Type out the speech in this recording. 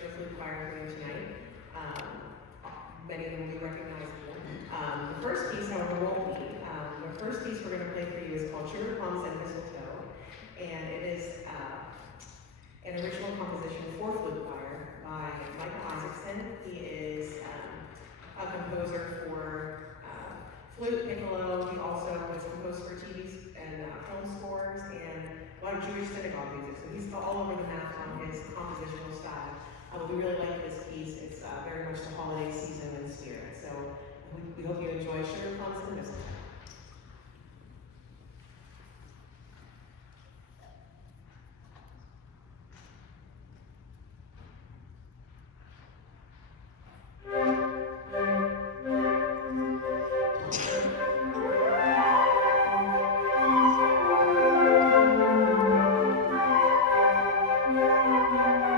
for flute choir for you tonight. Many of them will be recognizable. The first piece, however, won't be. The first piece we're going to play for you is called Sugar Plums and Mistletoe, and it is an original composition for flute choir by Michael Isaacson. He is a composer for flute, piccolo. He also has composed for TV and film scores and a lot of Jewish synagogue music. So he's all over the map on his compositional style. We really like this piece. It's very much the holiday season and spirit. So we hope you enjoy Sugar Plums and Mistletoe. Thank you.